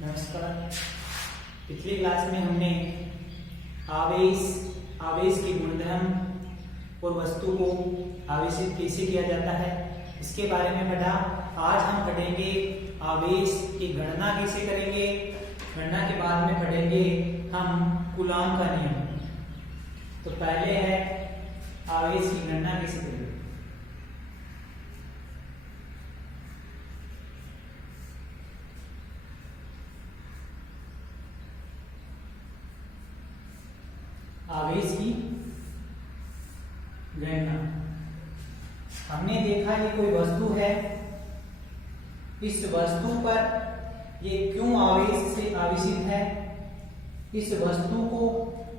नमस्कार। पिछली क्लास में हमने आवेश के गुणधर्म और वस्तु को आवेशित कैसे किया जाता है इसके बारे में पढ़ा। आज हम पढ़ेंगे आवेश की गणना कैसे करेंगे। गणना के बाद में पढ़ेंगे हम कूलॉम का नियम। तो पहले है आवेश की गणना कैसे करेंगे। आवेश की गणना हमने देखा ये कोई वस्तु है, इस वस्तु पर ये क्यों आवेश से आवेशित है। इस वस्तु को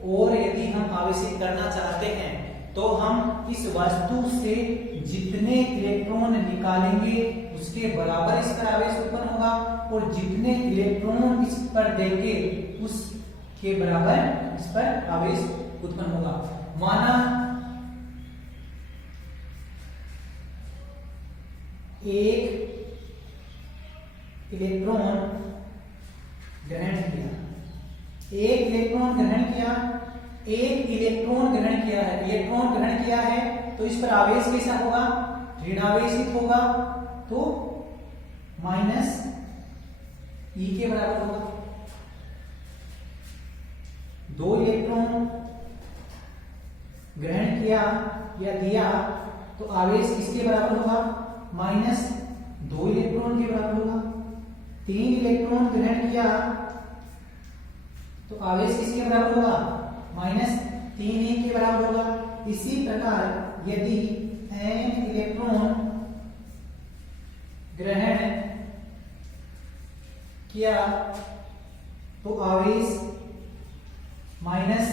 और यदि हम आवेशित करना चाहते हैं तो हम इस वस्तु से जितने इलेक्ट्रॉन निकालेंगे उसके बराबर इस पर आवेश उत्पन्न होगा और जितने इलेक्ट्रॉन इस पर देंगे उसके बराबर इस पर आवेश उत्पन्न होगा। माना एक इलेक्ट्रॉन ग्रहण किया, एक इलेक्ट्रॉन ग्रहण किया, एक इलेक्ट्रॉन ग्रहण किया है, इलेक्ट्रॉन ग्रहण किया है तो इस पर आवेश कैसा होगा, ऋणावेशित होगा, तो माइनस ई के बराबर होगा। दो इलेक्ट्रॉन ग्रहण किया या दिया तो आवेश किसके बराबर होगा, माइनस दो इलेक्ट्रॉन के बराबर होगा। तीन इलेक्ट्रॉन ग्रहण किया तो आवेश किसके बराबर होगा, माइनस तीन ई के बराबर होगा। इसी प्रकार यदि n इलेक्ट्रॉन ग्रहण किया तो आवेश माइनस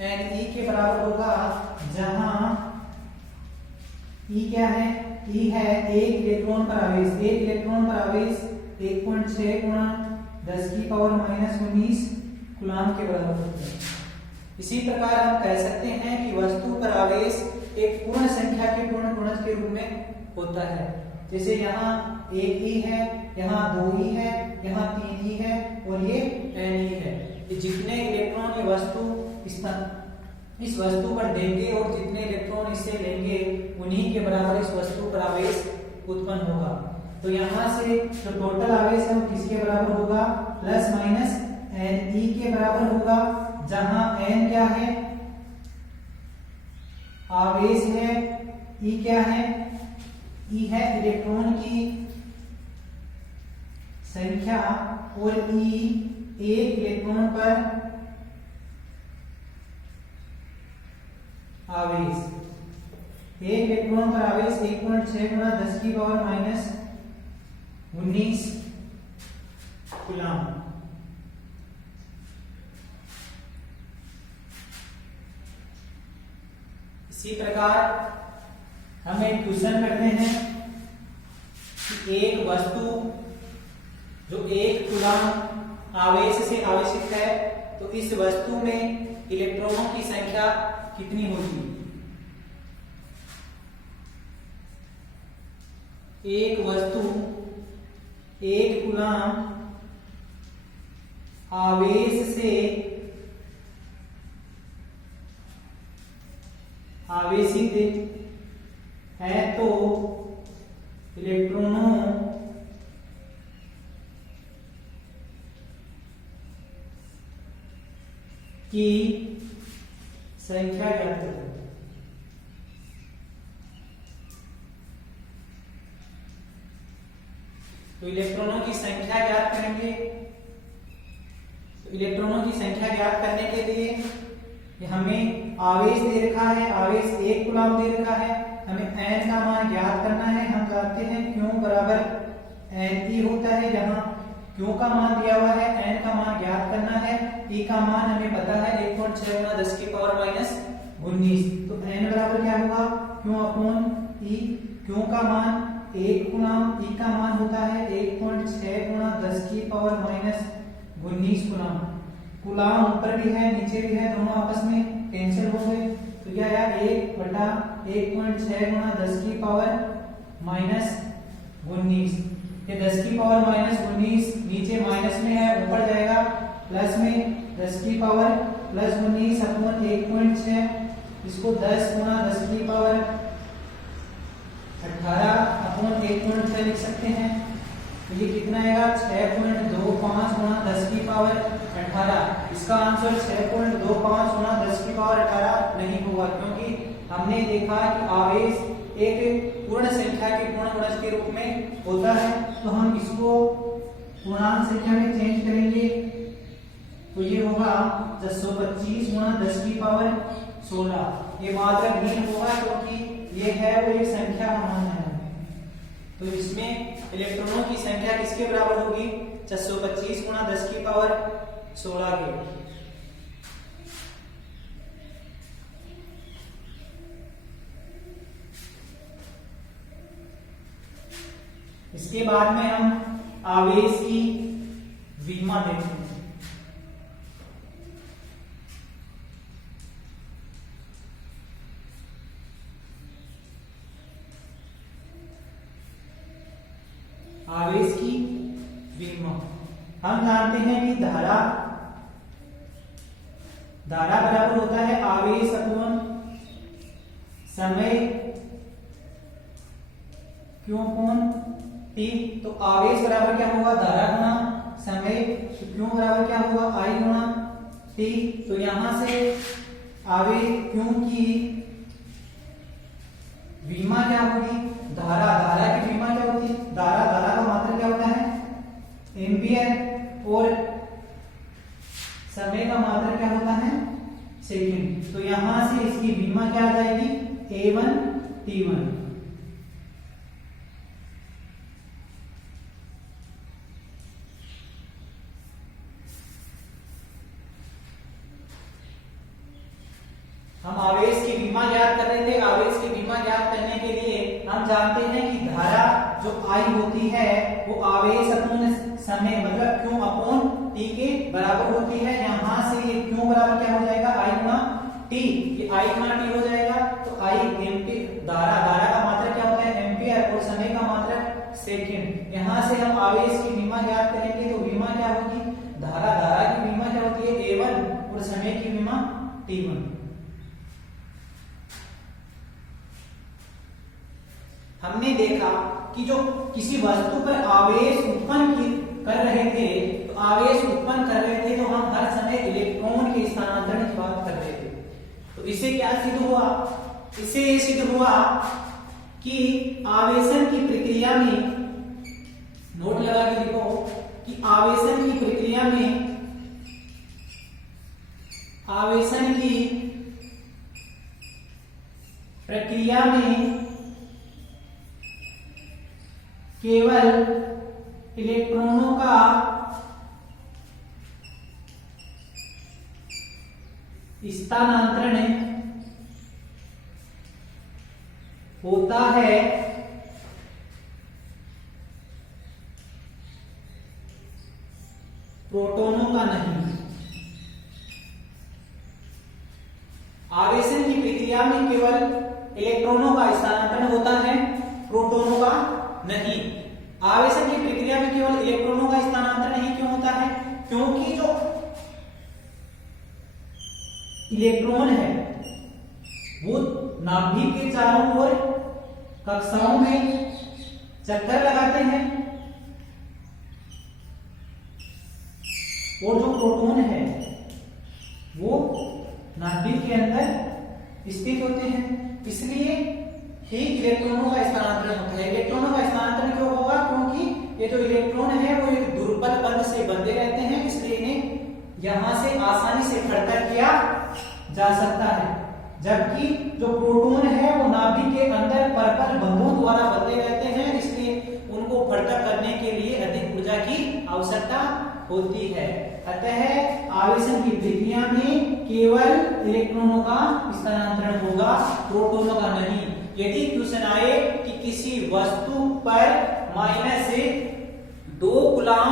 एन ई के बराबर होगा, जहां ई क्या है, ई है एक इलेक्ट्रॉन पर आवेश, एक इलेक्ट्रॉन पर आवेश 1.6 गुणा 10 की पावर माइनस 19 कूलॉम के बराबर होता है। इसी प्रकार हम कह सकते हैं कि वस्तु पर आवेश एक पूर्ण संख्या के पूर्ण गुणज के रूप में होता है। जैसे यहाँ एक ई है, यहाँ दो ई है, यहाँ तीन ई है और ये एन ई है। ये जितने इलेक्ट्रॉन ये वस्तु इस वस्तु पर देंगे और जितने इलेक्ट्रॉन इससे लेंगे उन्हीं के बराबर इस वस्तु पर आवेश उत्पन्न होगा। तो यहाँ से जो टोटल आवेश है वो किसके बराबर होगा, प्लस माइनस एन ई के बराबर होगा, जहां एन क्या है, आवेश है, ई क्या है, ई है इलेक्ट्रॉन की संख्या और ई एक इलेक्ट्रॉन पर आवेश, एक इलेक्ट्रॉन पर आवेश 1.6 गुणा 10 की पावर माइनस 19 कूलॉम। इसी प्रकार हम एक क्वेश्चन करते हैं कि एक वस्तु जो एक कूलॉम आवेश से आवेशित है तो इस वस्तु में इलेक्ट्रॉनों की संख्या कितनी होगी। एक वस्तु एक कूलॉम आवेश से आवेशित है तो इलेक्ट्रॉनों की संख्या ज्ञात करें। तो इलेक्ट्रॉनों की संख्या ज्ञात करेंगे। तो इलेक्ट्रॉनों की संख्या ज्ञात करने के लिए हमें आवेश दे रखा है, आवेश एक कूलॉम दे रखा है, हमें n का मान ज्ञात करना है। हम जानते हैं क्यू बराबर एन ई होता है, जहां क्यू का मान दिया हुआ है, n का मान ज्ञात करना है, ई का मान हमें पता है 1.6 गुणा 10 की पावर माइनस 19। तो n बराबर क्या होगा, क्यू अपॉन ई। क्यू का मान एक कूलॉम, ई का मान होता है 1.6 गुणा 10 की पावर माइनस 19 कूलॉम। कूलॉम ऊपर भी है नीचे भी है, दोनों आपस में कैंसिल हो गए तो क्या आया 1/1.6 गुणा 10 की पावर माइनस 19। ये 10 की पावर माइनस 19 नीचे माइनस में है, ऊपर जाएगा प्लस में 10 की पावर प्लस 19 अपॉन 1.6, इसको 10 गुना 10 की पावर 18 अपॉन 1.6 लिख सकते हैं। तो ये कितना आएगा 6.25 गुना 10 की पावर 18। इसका आंसर 6.25 गुना 10 की पावर 18 नहीं होगा, क्योंकि हमने देखा कि आवेश एक पूर्ण संख्या के पूर्ण गुणज के रूप में होता है। तो हम इसको पूर्णांक संख्या में चेंज करेंगे, तो ये होगा 625 गुना 10 की पावर 16। ये मात्रक भिन्न होगा क्योंकि ये है वो एक संख्या मान है। तो इसमें इलेक्ट्रॉनों की संख्या किसके बराबर होगी 625 गुना 10 की पावर 16 के। इसके बाद में हम आवेश की विमा देखते हैं। आवेश की विमा हम जानते हैं कि धारा बराबर होता है आवेश अपॉन समय क्यों अपॉन टी। तो आवेश बराबर क्या होगा धारा गुना समय, तो क्यों बराबर क्या होगा आई गुना टी। तो यहां से आवेश क्यों की विमा क्या होगी धारा की विमा क्या होती है धारा का मात्रक क्या होता है एम्पियर और समय का मात्रक क्या होता है सेकंड। तो यहां से इसकी विमा क्या आ जाएगी A1 T1। हम आवेश की विमा ज्ञात कर रहे थे। आवेश की विमा ज्ञात करने के लिए हम जानते हैं कि धारा जो I होती है वो आवेश अपॉन समय मतलब क्यों अपॉन T के बराबर होती है। यहां से ये क्यों बराबर क्या हो जाएगा I गुना T, ये I गुना T हो जाएगा। तो I एम्पियर धारा का मात्रक क्या होता है एम्पियर और समय का मात्रक सेकंड। यहां से हम आवेश की विमा ज्ञात करेंगे तो विमा क्या होगी धारा की विमा क्या होती है A1 और समय की विमा T1। हमने देखा कि जो किसी वस्तु पर आवेश उत्पन्न कर रहे थे तो आवेश उत्पन्न कर रहे थे तो हम हर समय इलेक्ट्रॉन के स्थानांतरण की बात कर रहे थे। तो इससे क्या सिद्ध हुआ इससे ये सिद्ध हुआ कि आवेशन की प्रक्रिया में नोट लगा के लिखो कि आवेशन की प्रक्रिया में केवल इलेक्ट्रॉनों का स्थानांतरण होता है, प्रोटॉनों का नहीं। आवेशन की प्रक्रिया में केवल इलेक्ट्रॉनों का स्थानांतरण होता है, प्रोटॉनों का नहीं। आवेशन की प्रक्रिया में केवल इलेक्ट्रॉनों का स्थानांतरण नहीं क्यों होता है क्योंकि जो इलेक्ट्रॉन है वो नाभिक के चारों ओर कक्षाओं में चक्कर लगाते हैं और जो प्रोटॉन है वो नाभिक के अंदर स्थित होते हैं, इसलिए ही इलेक्ट्रॉनों का स्थानांतरण होता है। इलेक्ट्रॉनों का स्थानांतरण क्यों होगा क्योंकि ये जो इलेक्ट्रॉन है वो एक दुर्बल बंध से बंधे रहते हैं, इसलिए इन्हें यहां से आसानी से फटक किया जा सकता है। जबकि जो प्रोटॉन है वो नाभिक के अंदर परपर बंधों द्वारा बंधे रहते हैं, इसलिए उनको फटक करने के लिए अधिक ऊर्जा की आवश्यकता होती है। अतः आवेशन की प्रक्रिया में केवल इलेक्ट्रॉनों का स्थानांतरण होगा, प्रोटॉनों का नहीं। यदि क्वेश्चन आए कि किसी वस्तु पर -2 कूलम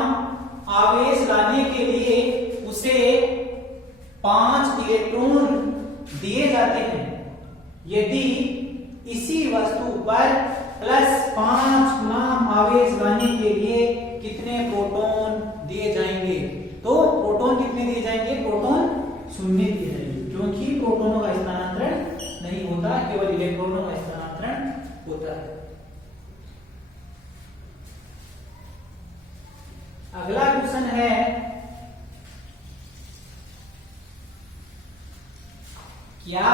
आवेश लाने के लिए उसे 5 इलेक्ट्रॉन दिए जाते हैं, यदि इसी वस्तु पर प्लस 5 कूलम्ब आवेश लाने के लिए कितने प्रोटॉन दिए जाएंगे? तो प्रोटॉन कितने दिए जाएंगे? प्रोटॉन 0 दिए जाएंगे, क्योंकि प्रोटोनों का स्थानांतरण नहीं होता, केवल इलेक्ट्रॉनों का स्थानांतरण होता है। अगला क्वेश्चन है, क्या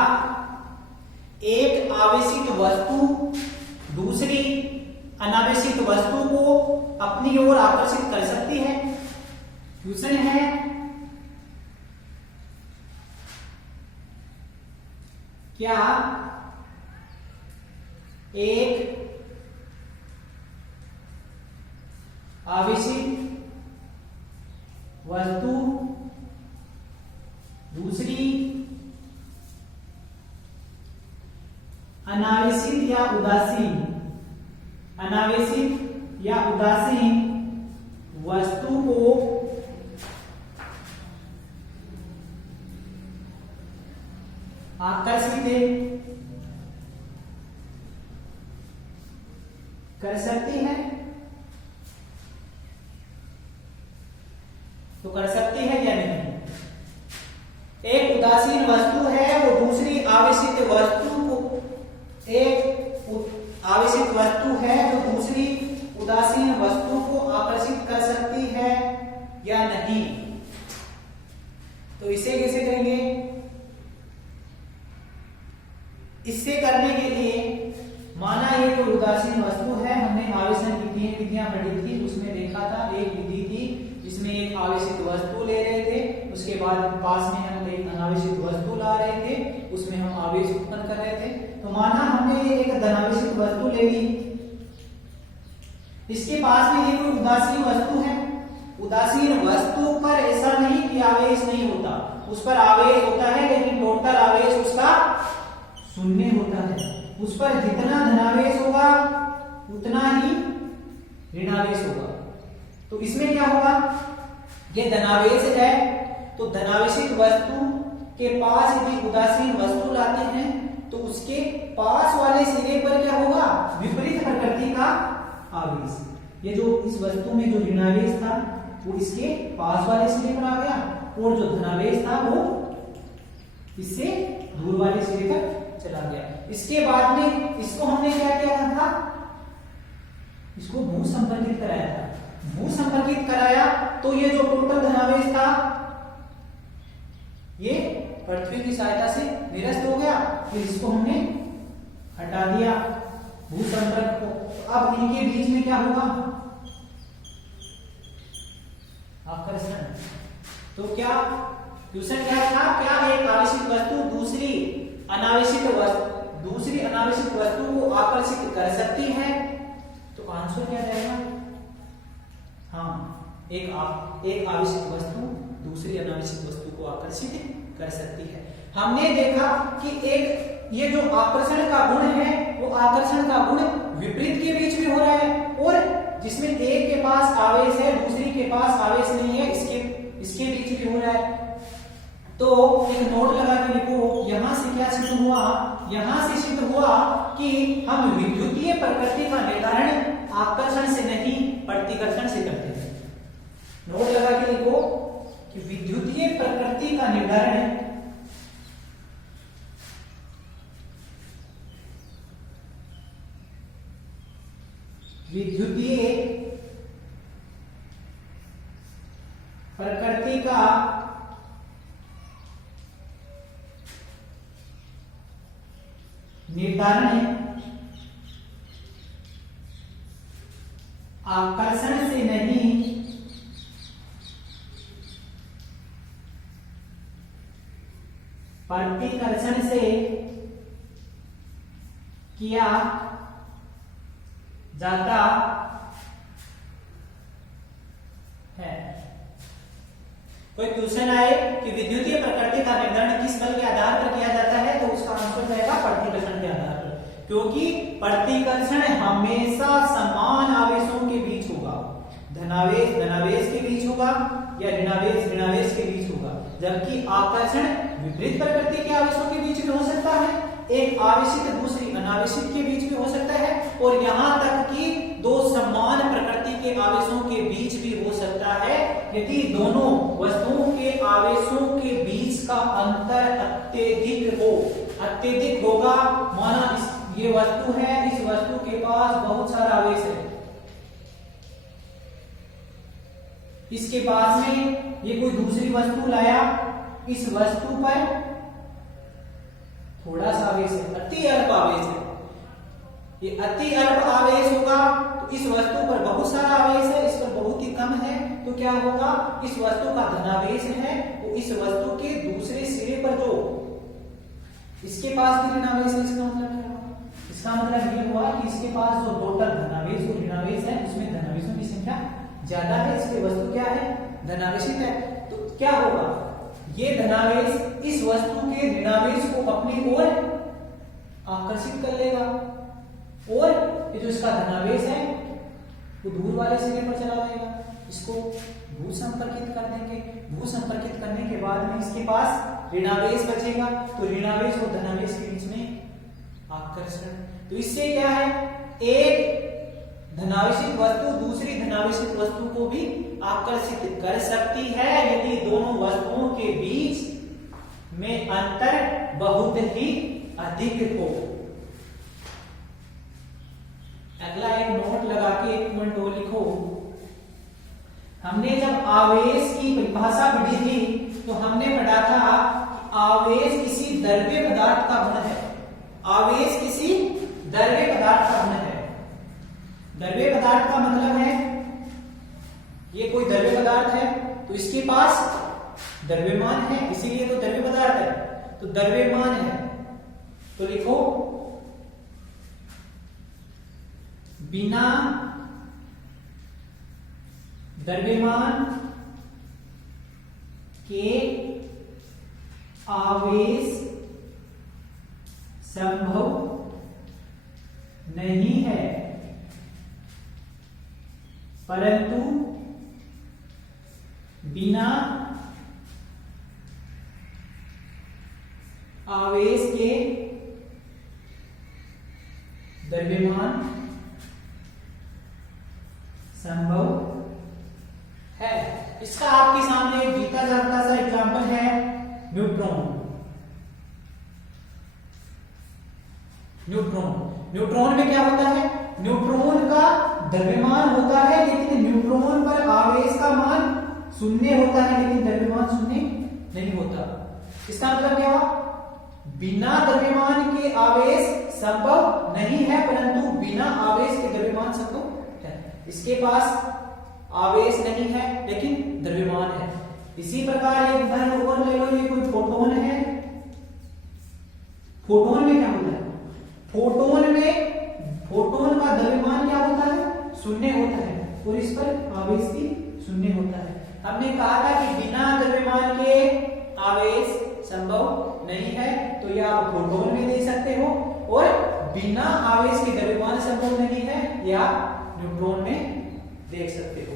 एक आवेशित वस्तु दूसरी अनावेशित वस्तु को अपनी ओर आकर्षित कर सकती है? क्वेश्चन है, क्या एक आवेशित वस्तु दूसरी अनावेशित या उदासीन वस्तु को आकर्षित कर सकती है? तो कर सकती है या नहीं? एक उदासीन वस्तु है, वो दूसरी आवेशित वस्तु को, एक आवेशित वस्तु है जो दूसरी उदासीन वस्तु को आकर्षित कर सकती है या नहीं? तो इसे कैसे करेंगे? इससे करने के लिए, माना ये कोई उदासीन वस्तु है, हमने आवेशन की 3 विधियां पढ़ी थी, उसमें देखा था एक विधि थी जिसमें एक आवेशित वस्तु ले रहे थे, उसके बाद पास में हम एक अनावेशित वस्तु ला रहे थे, उसमें हम आवेश उत्पन्न कर रहे थे। तो माना हमने एक धनावेशित वस्तु ले ली, इसके पास में ये कोई उदासीन वस्तु है, उदासीन वस्तु पर ऐसा नहीं कि आवेश नहीं होता, उस पर आवेश होता है, लेकिन टोटल आवेश उसका 0 होता है। उस पर जितना धनावेश होगा उतना ही ऋणावेश होगा। तो इसमें क्या होगा? ये धनावेश है, तो धनावेशित वस्तु के पास यदि उदासीन वस्तु लाते हैं तो उसके पास वाले सिरे पर क्या होगा? विपरीत प्रकृति का आवेश। ये जो इस वस्तु में जो ऋणावेश था वो इसके पास वाले सिरे पर आ गया, और जो धनावेश था वो इससे दूर वाले सिरे पर चला गया। इसके बाद में इसको हमने क्या किया था? इसको भू संपर्कित कराया था। भू संपर्कित कराया तो ये जो टोटल धनावेश था ये पृथ्वी की सहायता से निरस्त हो गया, फिर इसको हमने हटा दिया भू संपर्क को। अब इनके बीच में क्या होगा? आकर्षण। तो क्या क्वेश्चन क्या था? क्या एक आवेशित वस्तु दूसरी अनावेशित वस्तु को आकर्षित कर सकती है? तो आंसर क्या जाएगा? हाँ, एक आवेशित वस्तु दूसरी अनावेशित वस्तु को आकर्षित कर सकती है। हमने देखा कि एक ये जो आकर्षण का गुण है वो आकर्षण का गुण विपरीत के बीच में हो रहा है, और जिसमें एक के पास आवेश है दूसरी के पास आवेश नहीं है, इसके बीच में हो रहा है। तो एक नोट लगा के लिखो, यहां से क्या सिद्ध हुआ? यहां से सिद्ध हुआ कि हम विद्युतीय प्रकृति का निर्धारण आकर्षण से नहीं प्रतिकर्षण से करते हैं। नोट लगा के लिखो कि विद्युतीय प्रकृति का निर्धारण विद्युतीय प्रकृति का निर्धारण आकर्षण से नहीं प्रतिकर्षण से किया जाता है। कोई क्वेश्चन आए कि विद्युतीय प्रकृति का निर्धारण किस बल के आधार पर किया जाता है, तो उसका आंसर जाएगा प्रतिकर्षण के आधार पर, क्योंकि प्रतिकर्षण हमेशा समान आवेशों के बीच होगा। धनावेश धनावेश के बीच होगा या ऋणावेश ऋणावेश के बीच होगा, जबकि आकर्षण विपरीत प्रकृति के आवेशों के बीच में हो सकता है, एक आवेशित दूसरी अनावेशित के बीच में हो सकता है, और यहां तक कि दो समान प्रकृति के आवेशों के बीच भी हो सकता है यदि दोनों वस्तुओं के आवेशों के बीच का अंतर अत्यधिक होगा। माना ये वस्तु है, इस वस्तु के पास बहुत सारा आवेश है, इसके पास में ये कोई दूसरी वस्तु लाया, इस वस्तु पर थोड़ा सा आवेश है, अति अल्प आवेश है। ये अति अल्प आवेश होगा तो इस वस्तु पर बहुत सारा आवेश है, इस पर बहुत ही कम है, तो क्या होगा, इस वस्तु का धनावेश है वो इस वस्तु के दूसरे सिरे पर जो इसके पास भी ऋणावेश है, इसका मतलब क्या हुआ, इसका मतलब ये हुआ कि इसके पास जो टोटल धनावेश और ऋणावेश है उसमें धनावेशों की संख्या ज्यादा है, इसकी वस्तु क्या है, धनावेशित है। तो क्या होगा, ये धनावेश इस वस्तु के ऋणावेश को अपनी ओर आकर्षित कर लेगा और ये जो इसका धनावेश है वो दूर वाले सिरे पर चला जाएगा, इसको भू संपर्कित कर देंगे। भू संपर्कित करने के बाद में इसके पास ऋणावेश बचेगा, तो ऋणावेश और धनावेश के बीच में आकर्षण। तो इससे क्या है, एक धनावेशित वस्तु दूसरी धनावेशित वस्तु को भी आकर्षित कर सकती है यदि दोनों वस्तुओं के बीच में अंतर बहुत ही अधिक हो। अगला एक नोट लगा के एक मिनट और लिखो। हमने जब आवेश की परिभाषा पढ़ी थी तो हमने पढ़ा था कि आवेश किसी द्रव्य पदार्थ का गुण है। आवेश किसी द्रव्य पदार्थ का गुण है। द्रव्य पदार्थ का मतलब है ये कोई द्रव्य पदार्थ है तो इसके पास द्रव्यमान है, इसीलिए तो द्रव्य पदार्थ है, तो द्रव्यमान है। तो लिखो बिना द्रव्यमान के आवेश संभव नहीं है, परंतु बिना आवेश के द्रव्यमान संभव है। इसका आपके सामने एक जीता जागता सा एग्जांपल है न्यूट्रॉन। न्यूट्रॉन में क्या होता है, न्यूट्रॉन का द्रव्यमान होता है लेकिन न्यूट्रॉन पर आवेश का मान शून्य होता है लेकिन द्रव्यमान शून्य नहीं होता। इसका मतलब क्या हुआ, बिना द्रव्यमान के आवेश संभव नहीं है परंतु बिना आवेश के द्रव्यमान संभव है। इसके पास आवेश नहीं है लेकिन द्रव्यमान है। इसी प्रकार एक उदाहरण और ले लो, ये कोई फोटोन है। फोटोन में क्या होता है, फोटोन का द्रव्यमान क्या होता है, शून्य होता है और इस पर आवेश भी शून्य होता है। हमने कहा था कि बिना द्रव्यमान के आवेश संभव नहीं है, तो ये आप फोटोन में दे सकते हो, और बिना आवेश के द्रव्यमान संभव नहीं है ये आप न्यूट्रॉन में देख सकते हो।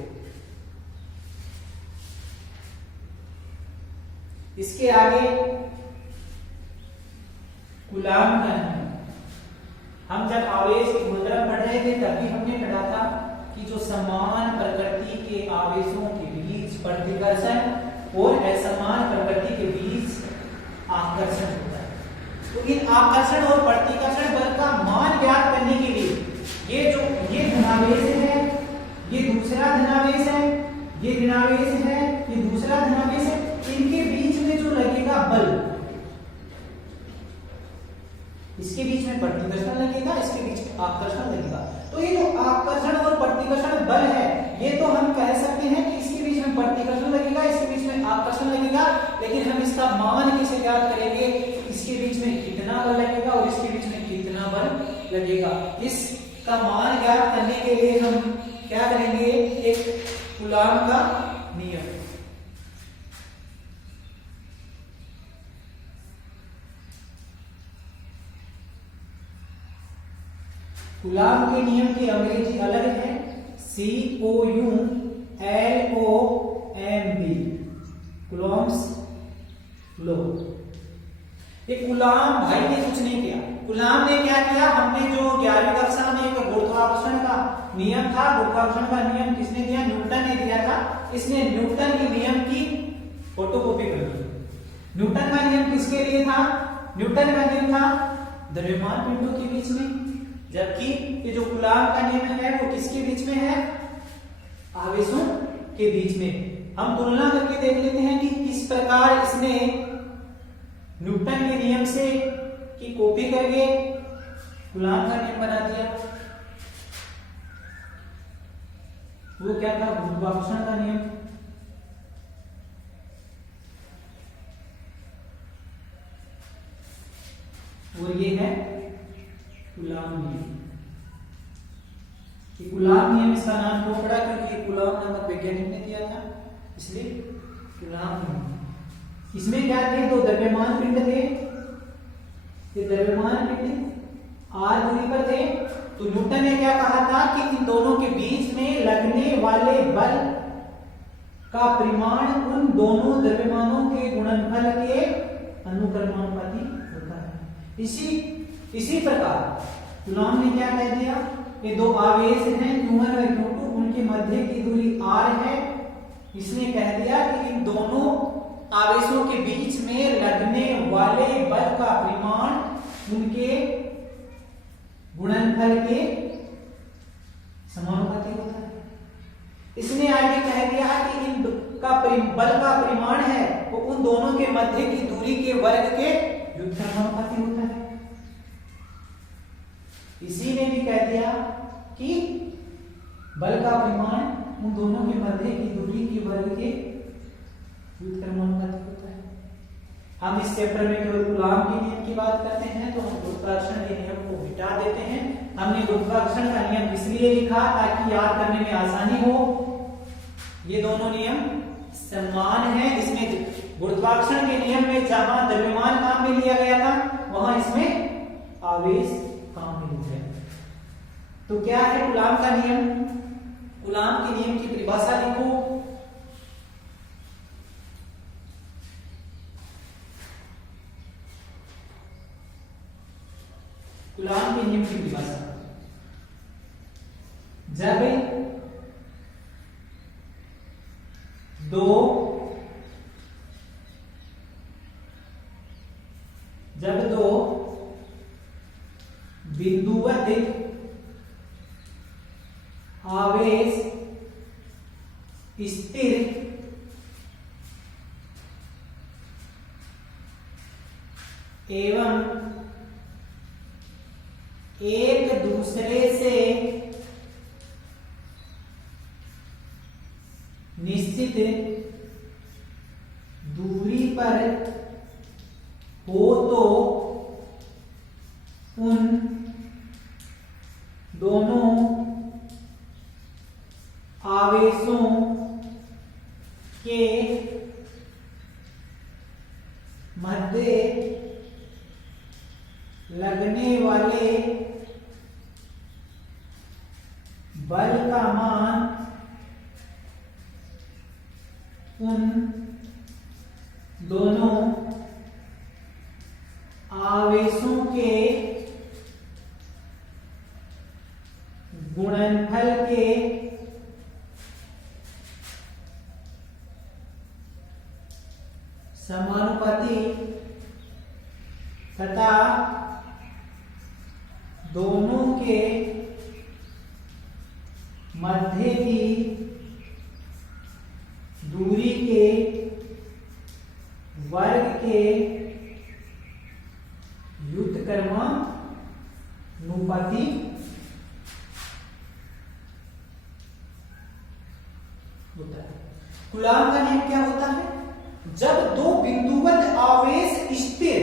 इसके आगे कूलाम का नियम। हम जब आवेश की गुणधर्म पढ़ रहे थे तभी हमने पढ़ा था कि जो समान प्रकृति के आवेशों के बीच प्रतिकर्षण और असमान प्रकृति के बीच आकर्षण होता है। तो इन आकर्षण और प्रतिकर्षण बल का मान ज्ञात करने के लिए ये धनावेश है, ये दूसरा धनावेश है, ये ऋणावेश है, ये दूसरा धनावेश है, इनके बीच में जो लगेगा बल, इसके बीच में प्रतिकर्षण लगेगा, इसके बीच आकर्षण लगेगा। तो ये जो आकर्षण और प्रतिकर्षण बल है ये तो हम कह सकते हैं कि इसके बीच में प्रतिकर्षण लगेगा, इसके बीच में आकर्षण लगेगा, लेकिन हम इसका मान कैसे ज्ञात करेंगे, इसके बीच में कितना बल लगेगा और इसके बीच में कितना बल लगेगा। इसका मान ज्ञात करने के लिए हम क्या करेंगे, एक कूलाम का नियम। कूलाम के नियम की अंग्रेजी अलग है, COULOMB, कूलॉम्स लॉ। ये कूलाम भाई ने कुछ नहीं किया। कूलाम ने क्या किया, हमने जो 11वीं कक्षा में एक नियम था, गुरुत्वाकर्षण का नियम किसने दिया? न्यूटन ने दिया था। इसने न्यूटन के नियम की फोटोकॉपी कर दी। न्यूटन का नियम किसके लिए था? न्यूटन का नियम था द्रव्यमान पिंडों के बीच में, जबकि ये जो कूलाम का नियम है वो किसके बीच में है? आवेशों के बीच में। हम तुलना करके देख लेते हैं कि किस प्रकार इसने न्यूटन के नियम से की कॉपी करके कूलाम का नियम बना दिया। वो क्या था? गुरुत्वाकर्षण का नियम। और ये है कूलाम नियम। कूलाम नियम इसका नाम क्यों पड़ा? क्योंकि कूलाम नामक वैज्ञानिक ने दिया था, इसलिए कूलाम नियम। इसमें क्या थे? दो द्रव्यमान पिंड थे। ये द्रव्यमान पिंड r दूरी पर थे। तो न्यूटन ने क्या कहा था कि इन दोनों के बीच में लगने वाले बल का परिमाण उन दोनों द्रव्यमानों के गुणनफल के अनुक्रमानुपाती होता है। इसी प्रकार कूलाम ने क्या कह दिया? ये दो आवेश हैं q1 और q2, उनके मध्य की दूरी r है। इसने कह दिया कि इन दोनों आवेशों के बीच में लगने वाले बल का परिमाण उनके गुणनफल के समानुपाती होता है। इसने आगे कह दिया कि इन बल का परिमाण है वो उन दोनों के मध्य की दूरी के वर्ग के व्युत्क्रमानुपाती होता है। इसी ने भी कह दिया कि बल का परिमाण उन दोनों के मध्य की दूरी के वर्ग के व्युत्क्रमानुपाती होता है। हम इस चैप्टर में केवल कूलाम के नियम की बात करते हैं, तो हम गुरुत्वाकर्षण के नियम को मिटा देते हैं। हमने गुरुत्वाकर्षण का नियम इसलिए लिखा ताकि याद करने में आसानी हो। ये दोनों नियम समान हैं। इसमें गुरुत्वाकर्षण के नियम में जहां द्रव्यमान काम में लिया गया था, वहां इसमें आवेश काम में लिया गया। तो क्या है कूलाम का नियम? कूलाम के नियम की परिभाषा लिखो। कूलाम के नियम की परिभाषा, जब दो बिंदुवत आवेश स्थिर एवं एक दूसरे से निश्चित दूरी पर हो तो उन दोनों आवेशों के मध्य लगने वाले बल का मान उन दोनों आवेशों के गुणनफल के समानुपाती तथा दोनों के मध्य की दूरी के वर्ग के व्युत्क्रमानुपाती होता है। कूलाम का नियम क्या होता है? जब दो बिंदुवत आवेश स्थिर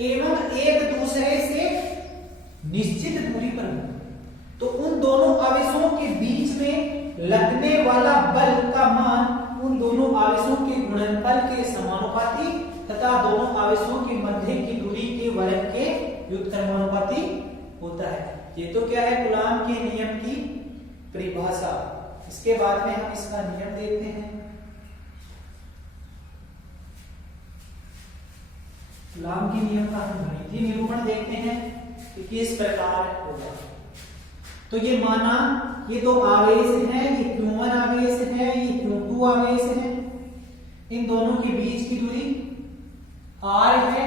एवं एक दूसरे से निश्चित दूरी पर हो, तो उन दोनों आवेशों के बीच में लगने वाला बल का मान उन दोनों आवेशों के गुणनफल के समानुपाती तथा दोनों आवेशों के मध्य की दूरी के वर्ग के व्युत्क्रमानुपाती होता है। ये तो क्या है? कूलाम के नियम की परिभाषा। इसके बाद में हम इसका नियम देखते हैं। कूलाम के नियम का हम गणितीय निरूपण देखते हैं। इस प्रकार होगा। तो ये माना ये दो आवेश हैं, ये Q1 आवेश है, ये Q2 आवेश है, इन दोनों के बीच की दूरी r है।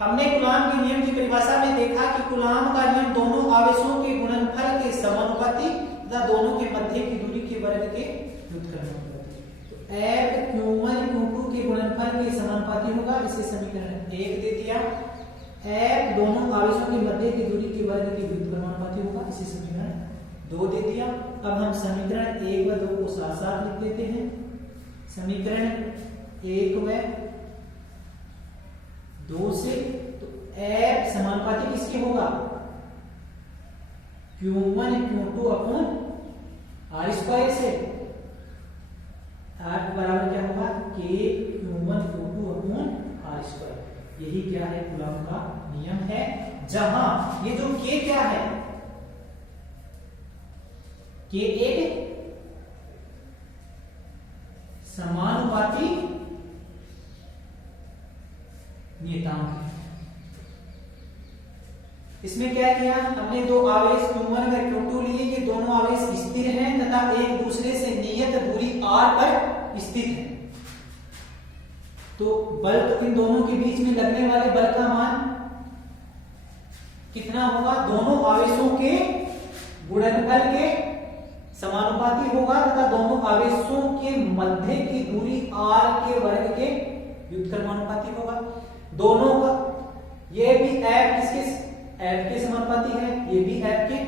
हमने कूलाम के नियम की परिभाषा में देखा कि कूलाम का नियम दोनों आवेशों के गुणनफल के समानुपाती तथा दोनों के मध्य की दूरी के वर्ग के व्युत्क्रमानुपाती। तो F Q1 Q2 के गुणनफल के समानुपाती होगा, इसे समीकरण 1 दे दिया। F दोनों आवेशों के मध्य की दूरी के वर्ग के व्युत्क्रमानुपाती होगा, इसे समीकरण 2 दे दिया। अब हम समीकरण 1 व 2 को साथ साथ लिख लेते हैं। समीकरण 1 व 2 से तो F समानुपाती किसके होगा? Q1 Q2 upon R square से। F बराबर क्या होगा? K Q1 Q2 upon R square. यही क्या है? कूलाम का नियम है, जहां ये जो K क्या है? K एक समानुपाती नियतांक है। इसमें क्या किया हमने? दो आवेश Q1 व Q2 लिए, ये दोनों आवेश स्थिर हैं तथा एक दूसरे से नियत दूरी r पर स्थित है। तो बल तो इन दोनों के बीच में लगने वाले बल का मान कितना होगा? दोनों आवेशों के गुणनफल के समानुपाती होगा तथा दोनों आवेशों के मध्य की दूरी r के वर्ग के व्युत्क्रमानुपाती होगा। दोनों का ये भी F के समानुपाती है, ये भी F के,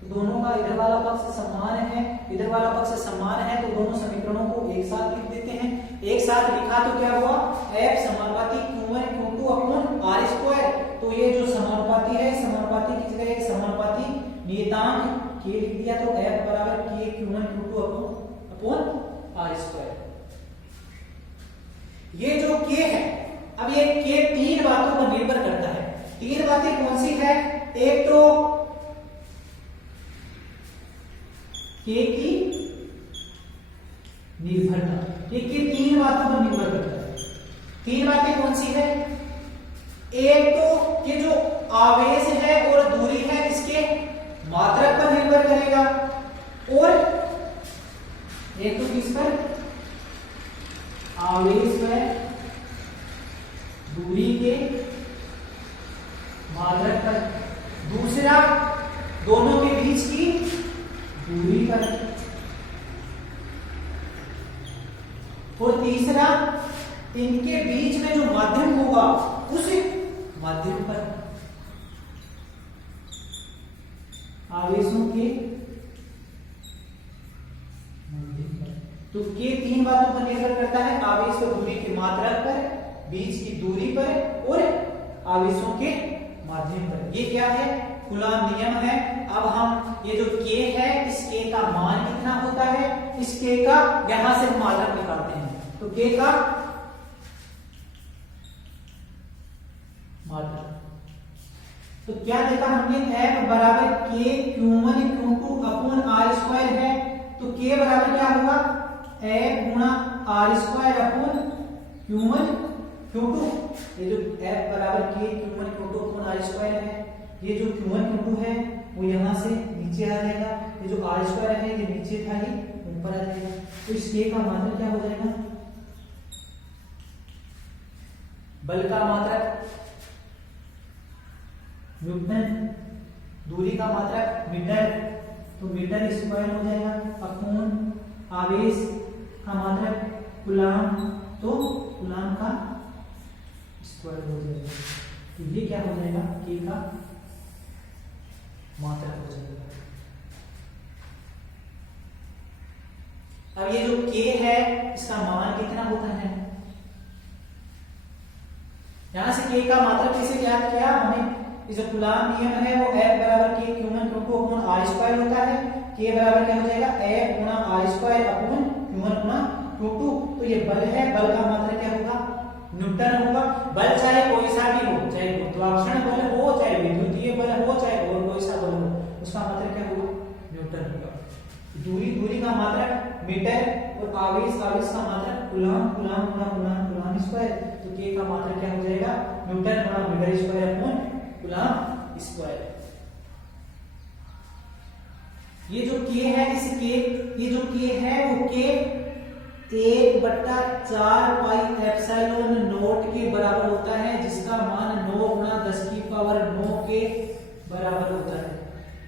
तो दोनों का इधर वाला पक्ष समान है, इधर वाला पक्ष समान है, तो दोनों समीकरणों को एक साथ लिख देते हैं। एक साथ लिखा तो क्या हुआ? F समानुपाती Q1 Q2 upon R square. तो ये जो समानुपाती है, समानुपाती की जगह एक समानुपाती नियतांक K लिख दिया, तो F बराबर K Q1 Q2 upon R square. ये जो K है, अब ये K तीन बातों पर निर्भर करता है। तीन बातें कौन सी है? एक तो K की निर्भरता, ये तीन बातों पर निर्भर करता है। तीन बातें कौन सी है? एक तो ये जो आवेश है और दूरी है, इसके मात्रक पर निर्भर करेगा, और एक तो किस पर? आवेश व दूरी के मात्रक पर। दूसरा दोनों के बीच की दूरी पर, और तीसरा इनके बीच में जो माध्यम होगा उस माध्यम पर। आवेशों के माध्यम पर तो K तीन बातों पर निर्भर करता है: आवेश और दूरी के मात्रक पर, बीच की दूरी पर, और आवेशों के माध्यम पर। ये क्या है? कूलाम नियम है। अब हम ये जो K है, इस K का मान कितना होता है, इस K का यहां से मात्रक निकालते हैं, तो K का मात्रक। तो क्या देखा हमने? F बराबर K Q1 Q2 upon R square है, तो K बराबर क्या होगा? F गुणा R square upon Q1 Q2। ये जो F बराबर K Q1 Q2 upon R square है, ये जो Q1 Q2 है वो यहां से नीचे आ जाएगा, ये जो R स्क्वायर है ये नीचे था, ये ऊपर आ जाएगा। तो इस K का मात्रक क्या हो जाएगा? बल का मात्रक न्यूटन, दूरी का मात्रक मीटर, तो मीटर स्क्वायर हो जाएगा, अपॉन आवेश का मात्रक कूलाम, तो कूलाम का स्क्वायर हो जाएगा। तो ये क्या हो जाएगा? K का मात्रक हो जाएगा। अब ये जो K है, इसका मान कितना होता है? यहां से K का मात्रक किसे ज्ञात किया हमने? ये जो कूलाम नियम है वो F बराबर K Q1 Q2 upon R square होता है। K बराबर क्या हो जाएगा? F गुणा R स्क्वायर अपॉन Q1 गुणा Q2। तो ये बल है, बल का मात्रक क्या होगा? न्यूटन होगा। बल चाहे कोई सा भी हो, चाहे गुरुत्वाकर्षण बल हो, चाहे विद्युतीय बल हो, चाहे और कोई सा बल हो, उसका मात्रक क्या होगा? न्यूटन होगा। दूरी का मात्रक मीटर, और आवेश का मात्रक कूलाम स्क्वायर। तो K का मात्रक क्या हो जाएगा? न्यूटन गुणा metre square upon coulomb square. ये जो k है, इस k, ये जो k है वो k 1/4 पाई एप्सिलॉन नॉट के बराबर होता है, जिसका मान 9 गुणा 10 की पावर 9 के बराबर होता है।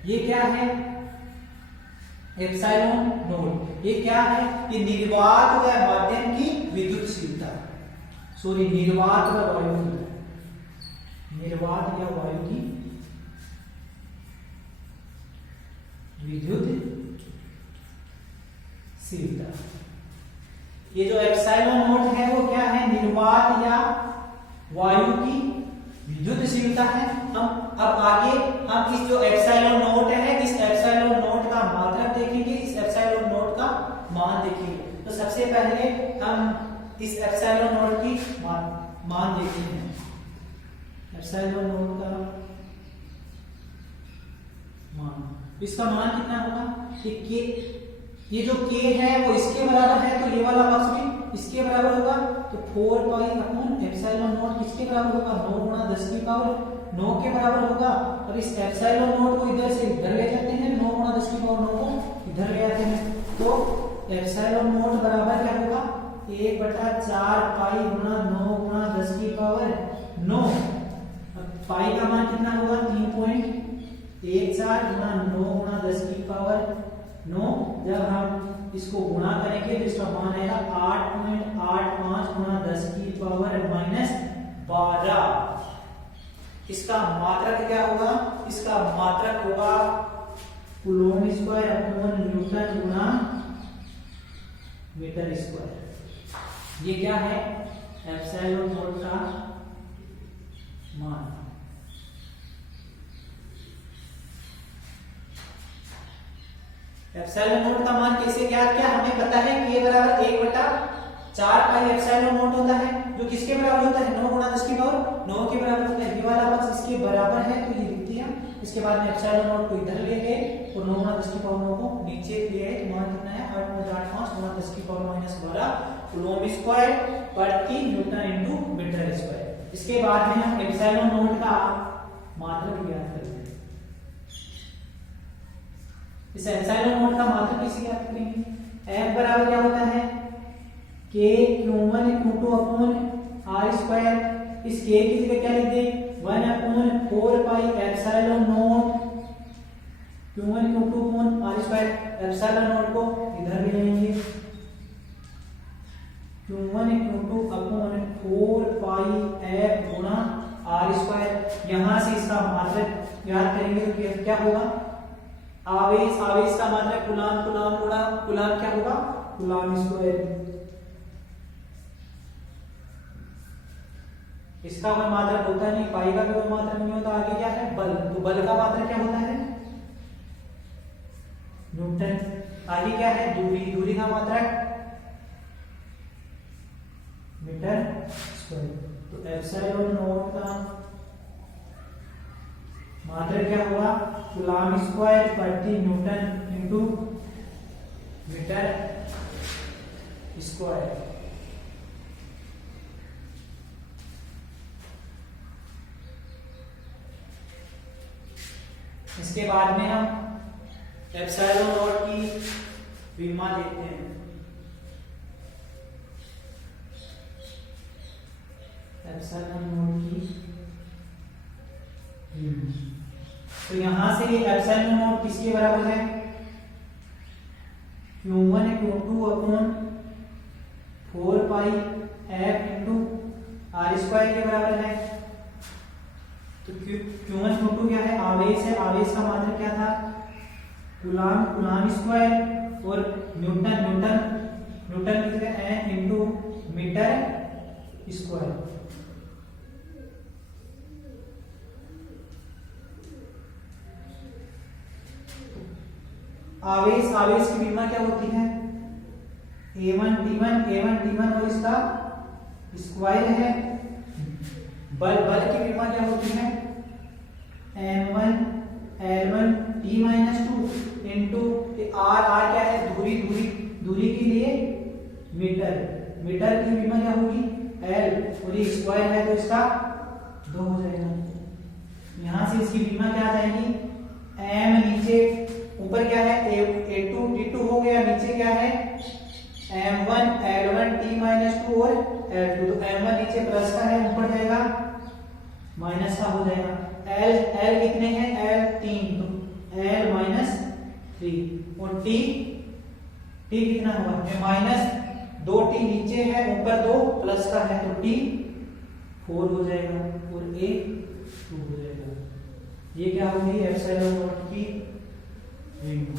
ये क्या है? Epsilon not. ये क्या है? ये निर्वात व माध्यम की विद्युतशीलता, सॉरी निर्वात व वायु की, निर्वात या वायु की विद्युत शीलता। ये जो एप्सिलॉन नॉट है वो क्या है? निर्वात या वायु की विद्युतशीलता है। हम अब आगे हम इस जो एप्सिलॉन नॉट है, इस एप्सिलॉन नॉट का मात्रक देखेंगे, इस एप्सिलॉन नॉट का मान देखेंगे। तो सबसे पहले हम इस एप्सिलॉन नॉट की मान देखते हैं। एप्सिलॉन नॉट का मान, इसका मान कितना होगा? ये जो k है वो इसके बराबर है, तो ये वाला पक्ष भी इसके बराबर होगा। तो 4 पाई अपॉन एप्सिलॉन नॉट किसके बराबर होगा? 9 गुणा 10 की पावर 9 के बराबर होगा। और इस एप्सिलॉन नॉट को इधर से इधर ले जाते हैं, 9 गुणा 10 की पावर 9 को इधर ले आते हैं, तो एप्सिलॉन नॉट बराबर क्या होगा? 1/4 पाई गुणा 9 गुणा 10 की पावर 9। पाई का मान कितना होगा? 3.14 गुणा 9 गुणा 10 की पावर 9। जब हम इसको गुणा करेंगे तो इसका मान आएगा 8.85 गुणा 10 की पावर -12। इसका मात्रक क्या होगा? इसका मात्रक होगा कूलॉम स्क्वायर अपॉन न्यूटन गुणा मीटर स्क्वायर। ये क्या है? एप्सिलॉन नॉट का मान। एप्सिलॉन नॉट का मान कैसे ज्ञात किया? हमें पता है कि k बराबर 1/4 पाई एप्सिलॉन नॉट होता है, जो किसके बराबर होता है? 9 गुणा 10 की पावर 9 के बराबर होता है। ये वाला पक्ष इसके बराबर है, तो ये लिख दिया। इसके बाद में एप्सिलॉन नॉट को इधर ले गए और 9 गुणा 10 की पावर 9 को नीचे ले आए, तो मान कितना है? 8.85 गुणा 10 की पावर -12 कूलॉम स्क्वायर प्रति न्यूटन इनटू मीटर स्क्वायर। इसके बाद में हम एप्सिलॉन नॉट का मात्रक ज्ञात करते हैं। इस एप्सिलॉन नॉट का मात्रक कैसे ज्ञात करेंगे? F बराबर क्या होता है? K Q1 Q2 upon R square. इस K की जगह क्या लिख दे? 1/4 pi epsilon not Q1 Q2 upon R square. Epsilon not को इधर ले लेंगे, Q1 Q2 अपॉन 4 पाई F गुणा R स्क्वायर। यहां से इसका मात्रक ज्ञात करेंगे तो क्या होगा? आवेश, आवेश का मात्रक कूलॉम, कूलॉम गुणा कूलॉम क्या होगा? Coulomb square. इसका कोई मात्रक होता नहीं, पाई का भी कोई मात्रक नहीं होता। आगे क्या है? बल। तो बल का मात्रक क्या होता है? न्यूटन। आगे क्या है? दूरी, दूरी का मात्रक मीटर स्क्वायर। तो एप्सिलॉन नॉट का मात्रक क्या होगा? कूलॉम स्क्वायर प्रति न्यूटन इनटू मीटर स्क्वायर। इसके बाद में हम एप्सिलॉन नॉट की विमा देखते हैं। एप्सिलॉन नॉट की तो यहां से एप्सिलॉन नॉट किसके बराबर है? Q1 Q2 अपॉन 4 पाई F इंटू R स्क्वायर के बराबर है। तो Q1 Q2 क्या है? आवेश है। आवेश का मात्रक क्या था? कूलॉम, कूलॉम स्क्वायर और न्यूटन, न्यूटन, न्यूटन की जगह N इंटू मीटर स्क्वायर। आवेश, आवेश की विमा क्या होती है? A1 D1 और इसका स्क्वायर है। बल, बल की विमा क्या होती है? M1 L1 T-2 into R, R क्या है? दूरी, दूरी, दूरी के लिए मीटर, मीटर की विमा क्या होगी? L और ये स्क्वायर है तो इसका 2 हो जाएगा। यहां से इसकी बीमा क्या आ जाएगी, m नीचे ऊपर क्या है a2 t2 हो गया, नीचे क्या है m1 l1 t माइनस 2 और l2, तो m1 नीचे प्लस का है ऊपर जाएगा माइनस का हो जाएगा। l कितने हैं l 3, तो l माइनस 3 और t कितना होगा माइनस 2t नीचे है ऊपर 2 प्लस का है तो t 4 हो जाएगा और a 2 हो जाएगा। ये क्या होगी एप्सिलॉन नॉट की वैल्यू।